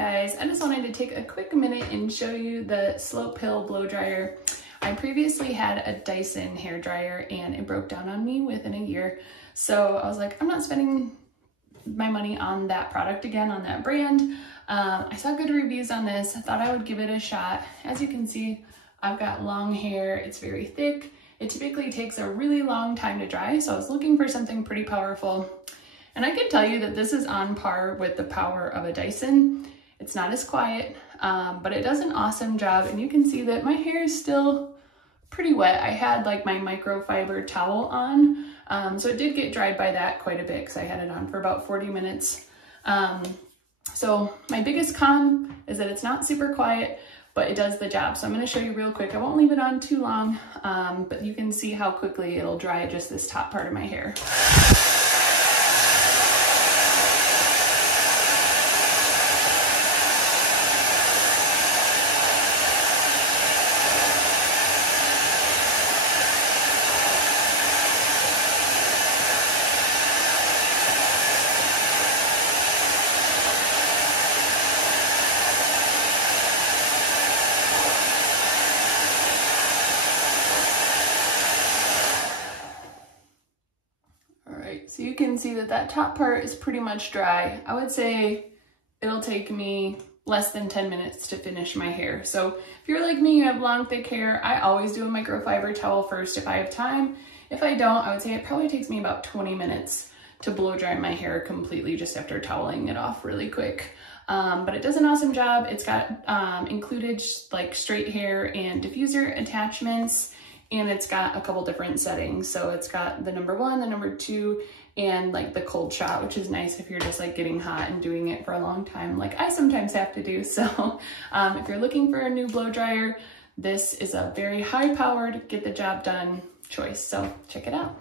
guys, I just wanted to take a quick minute and show you the Slope Hill blow dryer. I previously had a Dyson hair dryer and it broke down on me within a year. So I was like, I'm not spending my money on that product again, on that brand. I saw good reviews on this. I thought I would give it a shot. As you can see, I've got long hair. It's very thick. It typically takes a really long time to dry. So I was looking for something pretty powerful. And I can tell you that this is on par with the power of a Dyson. It's not as quiet, but it does an awesome job. And you can see that my hair is still pretty wet. I had like my microfiber towel on. So it did get dried by that quite a bit because I had it on for about 40 minutes. So my biggest con is that it's not super quiet, but it does the job. So I'm going to show you real quick. I won't leave it on too long, but you can see how quickly it'll dry just this top part of my hair. So you can see that that top part is pretty much dry. I would say it'll take me less than 10 minutes to finish my hair. So if you're like me, you have long, thick hair, I always do a microfiber towel first if I have time. If I don't, I would say it probably takes me about 20 minutes to blow dry my hair completely just after toweling it off really quick. But it does an awesome job. It's got included like straight hair and diffuser attachments. And it's got a couple different settings. So it's got the number 1, the number 2, and like the cold shot, which is nice if you're just like getting hot and doing it for a long time, like I sometimes have to do. So if you're looking for a new blow dryer, this is a very high powered, get the job done choice. So check it out.